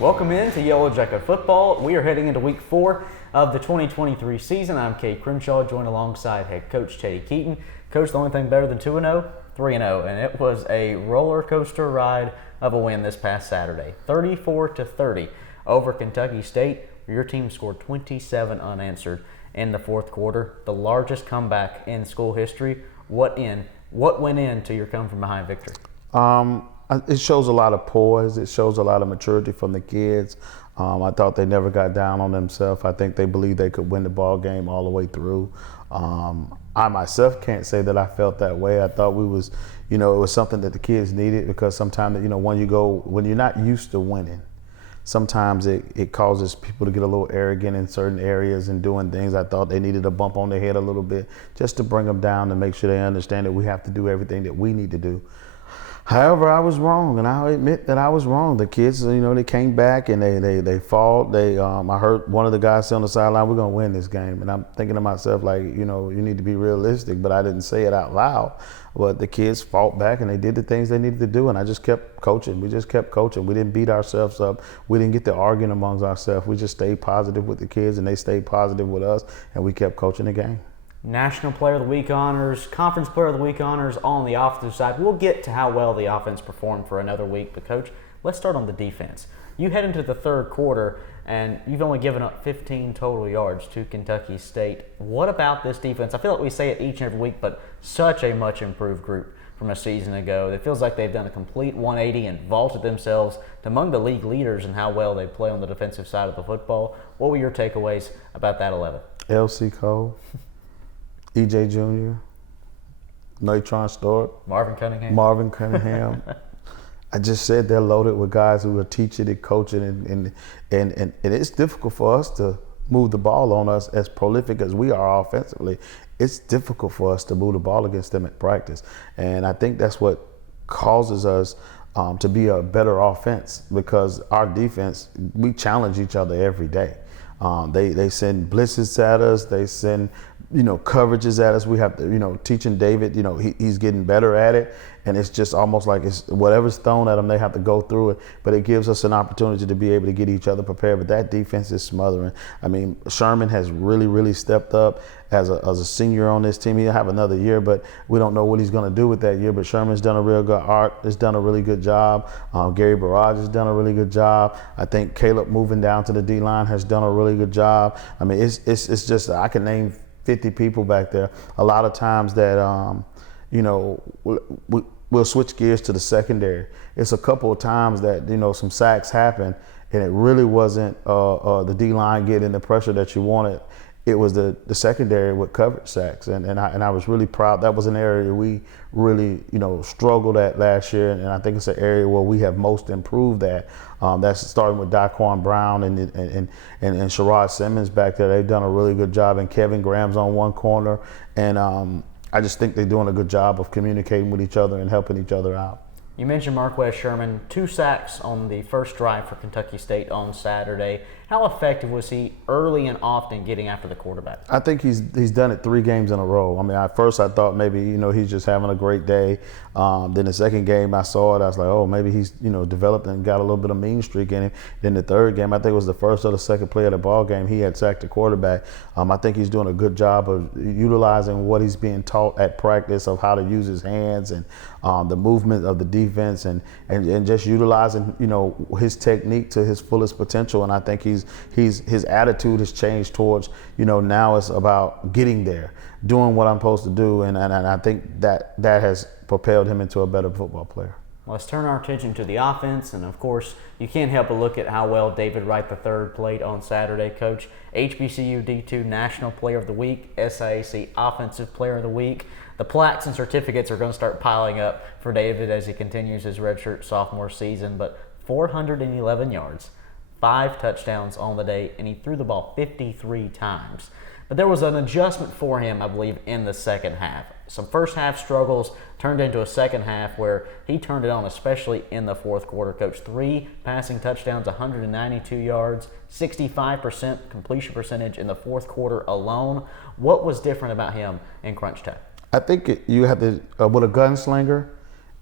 Welcome in to Yellow Jacket Football. We are heading into week 4 of the 2023 season. I'm Cade Crenshaw, joined alongside head coach Teddy Keaton. Coach, the only thing better than 2-0, 3-0, and it was a roller coaster ride of a win this past Saturday. 34-30 over Kentucky State. Your team scored 27 unanswered in the fourth quarter, the largest comeback in school history. What went into your come from behind victory? It shows a lot of poise. It shows a lot of maturity from the kids. I thought they never got down on themselves. I think they believed they could win the ball game all the way through. I myself can't say that I felt that way. I thought it was something that the kids needed, because sometimes, when you're not used to winning, sometimes it causes people to get a little arrogant in certain areas and doing things. I thought they needed a bump on their head a little bit just to bring them down, to make sure they understand that we have to do everything that we need to do. However, I was wrong, and I'll admit that I was wrong. The kids, they came back and they fought. I heard one of the guys say on the sideline, "We're gonna win this game," and I'm thinking to myself, you need to be realistic. But I didn't say it out loud. But the kids fought back and they did the things they needed to do, and I just kept coaching. We just kept coaching. We didn't beat ourselves up. We didn't get to arguing amongst ourselves. We just stayed positive with the kids, and they stayed positive with us, and we kept coaching the game. National Player of the Week honors, Conference Player of the Week honors all on the offensive side. We'll get to how well the offense performed for another week, but Coach, let's start on the defense. You head into the third quarter, and you've only given up 15 total yards to Kentucky State. What about this defense? I feel like we say it each and every week, but such a much improved group from a season ago. It feels like they've done a complete 180 and vaulted themselves to among the league leaders in how well they play on the defensive side of the football. What were your takeaways about that 11? L.C. Cole. E.J. Jr., Natron Stewart, Marvin Cunningham. I just said they're loaded with guys who are teaching and coaching, and it's difficult for us to move the ball on us as prolific as we are offensively. It's difficult for us to move the ball against them at practice, and I think that's what causes us to be a better offense, because our defense, we challenge each other every day. They send blitzes at us. They send coverages at us. We have to, teaching David, he's getting better at it. And it's just almost like it's whatever's thrown at them, they have to go through it. But it gives us an opportunity to be able to get each other prepared. But that defense is smothering. I mean, Sherman has really, really stepped up as a senior on this team. He'll have another year, but we don't know what he's going to do with that year. But Sherman's done a real good. Art has done a really good job. Gary Barrage has done a really good job. I think Caleb moving down to the D-line has done a really good job. I mean, it's just, I can name 50 people back there. A lot of times that, we'll switch gears to the secondary. It's a couple of times that, some sacks happen, and it really wasn't the D-line getting the pressure that you wanted. It was the secondary with coverage sacks, and I was really proud. That was an area we really, struggled at last year, and I think it's an area where we have most improved at. That's starting with Daquan Brown and Sherrod Simmons back there. They've done a really good job, and Kevin Graham's on one corner, and I just think they're doing a good job of communicating with each other and helping each other out. You mentioned Marquez Sherman, 2 sacks on the first drive for Kentucky State on Saturday. How effective was he early and often getting after the quarterback? I think he's done it 3 games in a row. I mean, at first I thought maybe, he's just having a great day. Then the second game I saw it, I was like, oh, maybe he's, developed and got a little bit of mean streak in him. Then the third game, I think it was the first or the second play of the ball game, he had sacked the quarterback. I think he's doing a good job of utilizing what he's being taught at practice of how to use his hands and the movement of the defense and just utilizing, his technique to his fullest potential. And I think his attitude has changed towards, now it's about getting there, doing what I'm supposed to do. And I think that has propelled him into a better football player. Let's turn our attention to the offense, and of course, you can't help but look at how well David Wright III played on Saturday. Coach, HBCU D2 National Player of the Week, SIAC Offensive Player of the Week. The plaques and certificates are going to start piling up for David as he continues his redshirt sophomore season, but 411 yards, 5 touchdowns on the day, and he threw the ball 53 times. But there was an adjustment for him, I believe, in the second half. Some first half struggles turned into a second half where he turned it on, especially in the fourth quarter. Coach, 3 passing touchdowns, 192 yards, 65% completion percentage in the fourth quarter alone. What was different about him in crunch time? I think you have to, with a gunslinger,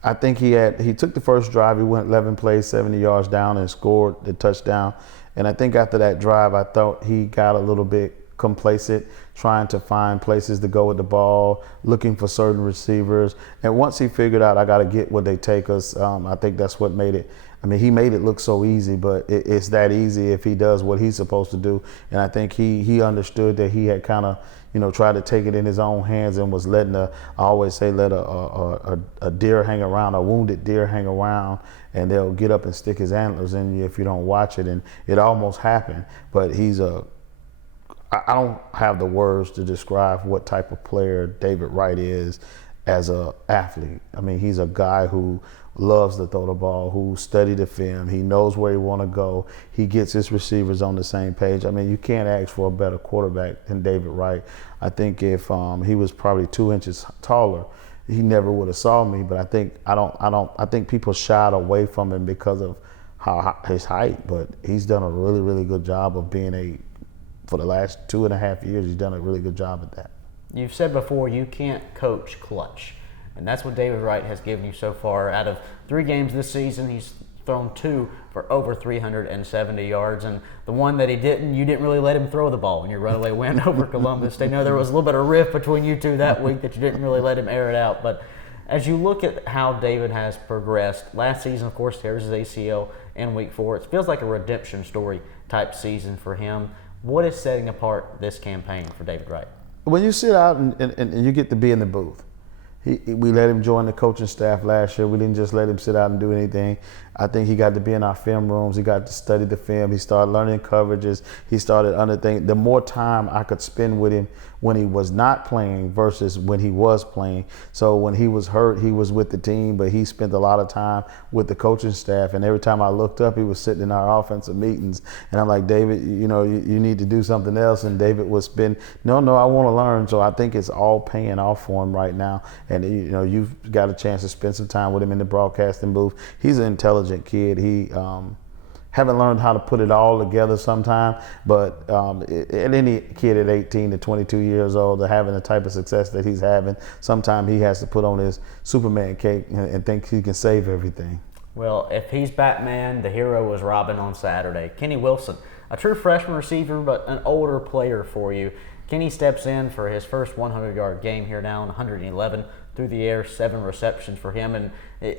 I think he took the first drive. He went 11 plays, 70 yards down, and scored the touchdown. And I think after that drive, I thought he got a little bit complacent, trying to find places to go with the ball, looking for certain receivers. And once he figured out, I got to get where they take us, I think that's what made it. I mean, he made it look so easy, but it's that easy if he does what he's supposed to do. And I think he understood that he had kind of, tried to take it in his own hands and was letting I always say, let a deer hang around, a wounded deer hang around, and they'll get up and stick his antlers in you if you don't watch it. And it almost happened, but I don't have the words to describe what type of player David Wright is as an athlete. I mean, he's a guy who loves to throw the ball, who studied the film. He knows where he want to go. He gets his receivers on the same page. I mean, you can't ask for a better quarterback than David Wright. I think if he was probably 2 inches taller, he never would have saw me. But I think people shied away from him because of his height. But he's done a really, really good job of for the last 2.5 years, he's done a really good job at that. You've said before you can't coach clutch, and that's what David Wright has given you so far. Out of 3 games this season, he's thrown 2 for over 370 yards, and the one that you didn't really let him throw the ball in your runaway win over Columbus State. Now, there was a little bit of rift between you two that week that you didn't really let him air it out, but as you look at how David has progressed, last season, of course, tears his ACL in week 4. It feels like a redemption story type season for him. What is setting apart this campaign for David Wright? When you sit out and you get to be in the booth, we let him join the coaching staff last year. We didn't just let him sit out and do anything. I think he got to be in our film rooms. He got to study the film. He started learning coverages. He started understanding. The more time I could spend with him when he was not playing versus when he was playing. So when he was hurt, he was with the team, but he spent a lot of time with the coaching staff. And every time I looked up, he was sitting in our offensive meetings. And I'm like, David, you need to do something else. And David would spend, no, I want to learn. So I think it's all paying off for him right now. And you've got a chance to spend some time with him in the broadcasting booth. He's an intelligent kid. He haven't learned how to put it all together sometime, but any kid at 18 to 22 years old, having the type of success that he's having, sometimes he has to put on his Superman cape and think he can save everything. Well, if he's Batman, the hero was Robin on Saturday. Kenny Wilson, a true freshman receiver, but an older player for you. Kenny steps in for his first 100-yard game here now, 111 through the air, 7 receptions for him. And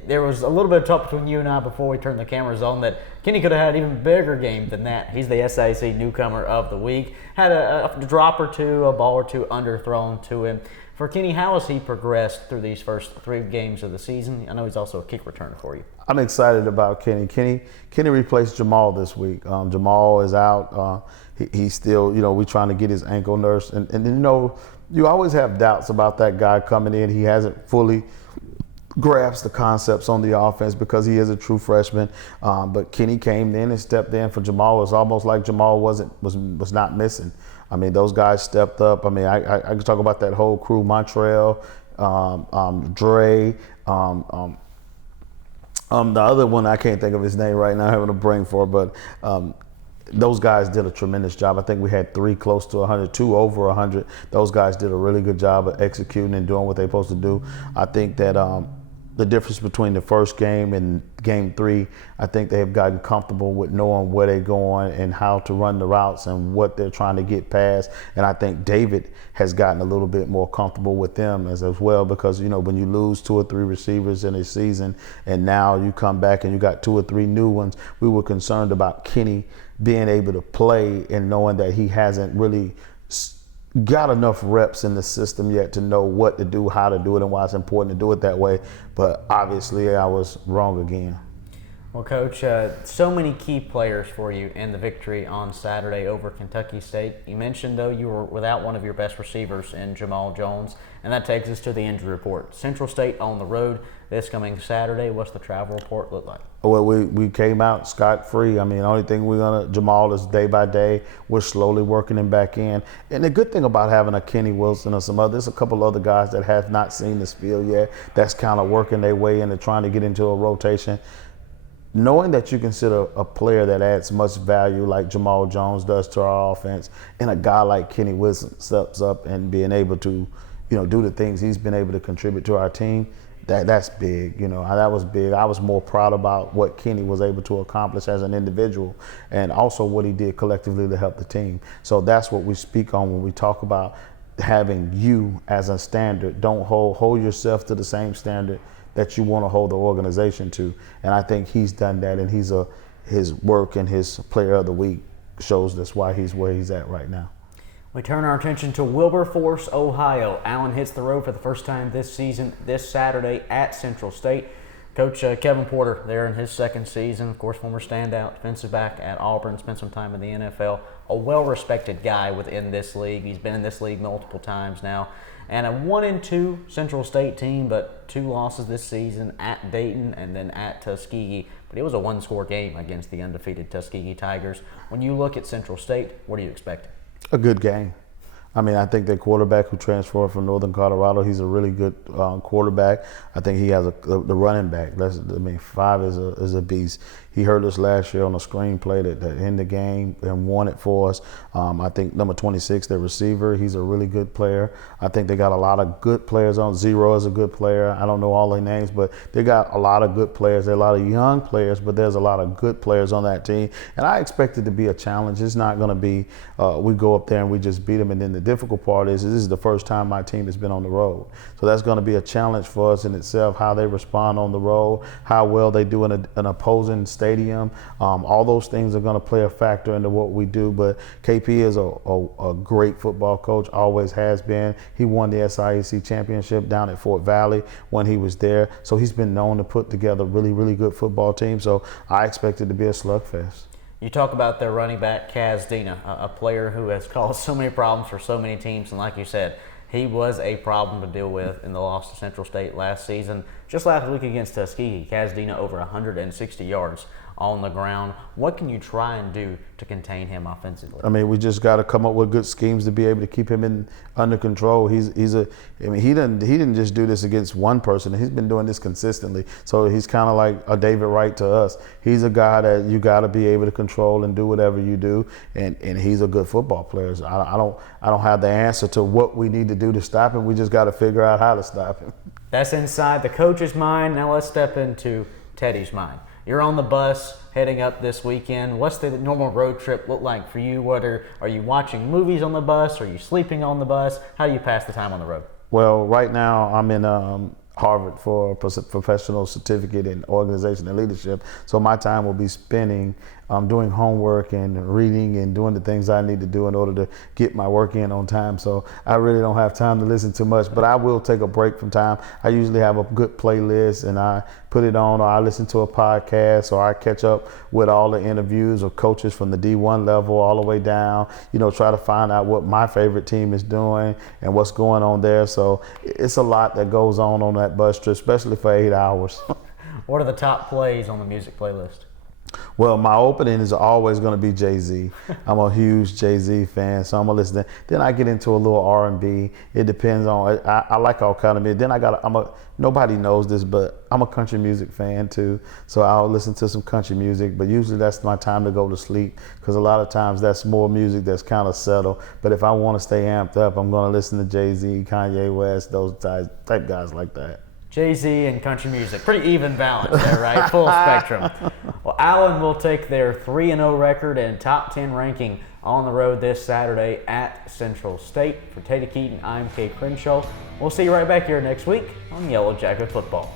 there was a little bit of talk between you and I before we turned the cameras on that Kenny could have had an even bigger game than that. He's the SIAC newcomer of the week. Had a drop or two, a ball or two underthrown to him. For Kenny, how has he progressed through these first 3 games of the season? I know he's also a kick returner for you. I'm excited about Kenny. Kenny replaced Jamal this week. Jamal is out. He's still, we're trying to get his ankle nursed. And you always have doubts about that guy coming in. He hasn't fully grasped the concepts on the offense because he is a true freshman. But Kenny came in and stepped in for Jamal. It was almost like Jamal was not missing. I mean, those guys stepped up. I mean, I can talk about that whole crew: Montreal, Dre. The other one, I can't think of his name right now, I'm having a brain for, but those guys did a tremendous job. I think we had 3 close to 100, 2 over 100. Those guys did a really good job of executing and doing what they're supposed to do. I think that the difference between the first game and game 3, I think they have gotten comfortable with knowing where they're going and how to run the routes and what they're trying to get past. And I think David has gotten a little bit more comfortable with them as well because, when you lose 2 or 3 receivers in a season and now you come back and you got 2 or 3 new ones, we were concerned about Kenny being able to play and knowing that he hasn't really got enough reps in the system yet to know what to do, how to do it, and why it's important to do it that way. But obviously, I was wrong again. Well, Coach, so many key players for you in the victory on Saturday over Kentucky State. You mentioned, though, you were without one of your best receivers in Jamal Jones, and that takes us to the injury report. Central State on the road this coming Saturday. What's the travel report look like? Well, we came out scot-free. I mean, the only thing Jamal is day by day. We're slowly working him back in. And the good thing about having a Kenny Wilson or there's a couple other guys that have not seen this field yet that's kind of working their way into trying to get into a rotation. Knowing that you consider a player that adds much value like Jamal Jones does to our offense and a guy like Kenny Wilson steps up and being able to, do the things he's been able to contribute to our team, that's big. That was big. I was more proud about what Kenny was able to accomplish as an individual, and also what he did collectively to help the team. So that's what we speak on when we talk about having you as a standard. Don't hold yourself to the same standard that you want to hold the organization to. And I think he's done that, and his work and his player of the week shows us why he's where he's at right now. We turn our attention to Wilberforce, Ohio. Allen hits the road for the first time this season, this Saturday at Central State. Coach Kevin Porter there in his second season, of course, former standout defensive back at Auburn, spent some time in the NFL. A well-respected guy within this league. He's been in this league multiple times now. And a 1-2 Central State team, but 2 losses this season at Dayton and then at Tuskegee. But it was a one-score game against the undefeated Tuskegee Tigers. When you look at Central State, what do you expect? A good game. I mean, I think their quarterback who transferred from Northern Colorado, he's a really good quarterback. I think he has the running back. 5 is a beast. He hurt us last year on a screenplay that ended the game and won it for us. I think number 26, their receiver, he's a really good player. I think they got a lot of good players on. Zero is a good player. I don't know all their names, but they got a lot of good players. There are a lot of young players, but there's a lot of good players on that team. And I expect it to be a challenge. It's not going to be we go up there and we just beat them. And then the difficult part is this is the first time my team has been on the road. So that's going to be a challenge for us in itself, how they respond on the road, how well they do in an opposing stadium. All those things are going to play a factor into what we do. But KP is a great football coach, always has been. He won the SIAC championship down at Fort Valley when he was there. So he's been known to put together really, really good football teams. So I expect it to be a slugfest. You talk about their running back, Kaz Dina, a player who has caused so many problems for so many teams. And like you said, he was a problem to deal with in the loss to Central State last season. Just last week against Tuskegee, Kaz Dina over 160 yards on the ground. What can you try and do to contain him offensively? I mean, we just got to come up with good schemes to be able to keep him under control. He didn't just do this against one person. He's been doing this consistently. So he's kind of like a David Wright to us. He's a guy that you got to be able to control and do whatever you do. And he's a good football player. So I don't have the answer to what we need to do to stop him. We just got to figure out how to stop him. That's inside the coach's mind. Now let's step into Teddy's mind. You're on the bus heading up this weekend. What's the normal road trip look like for you? Are you watching movies on the bus? Are you sleeping on the bus? How do you pass the time on the road? Well, right now I'm in Harvard for a professional certificate in organization and leadership. So my time will be spending doing homework and reading and doing the things I need to do in order to get my work in on time. So I really don't have time to listen too much, but I will take a break from time. I usually have a good playlist and I put it on, or I listen to a podcast, or I catch up with all the interviews of coaches from the D1 level all the way down, try to find out what my favorite team is doing and what's going on there. So it's a lot that goes on that bus trip, especially for 8 hours. What are the top plays on the music playlist? Well, my opening is always going to be Jay-Z. I'm a huge Jay-Z fan, so I'm going to listen. Then I get into a little R&B. It depends on, I like all kind of music. Then nobody knows this, but I'm a country music fan too. So I'll listen to some country music, but usually that's my time to go to sleep because a lot of times that's more music that's kind of settled. But if I want to stay amped up, I'm going to listen to Jay-Z, Kanye West, those type guys like that. Jay-Z and country music. Pretty even balance there, right? Full spectrum. Well, Allen will take their 3-0 record and top 10 ranking on the road this Saturday at Central State. For Teddy Keaton, I'm Kate Crenshaw. We'll see you right back here next week on Yellow Jacket Football.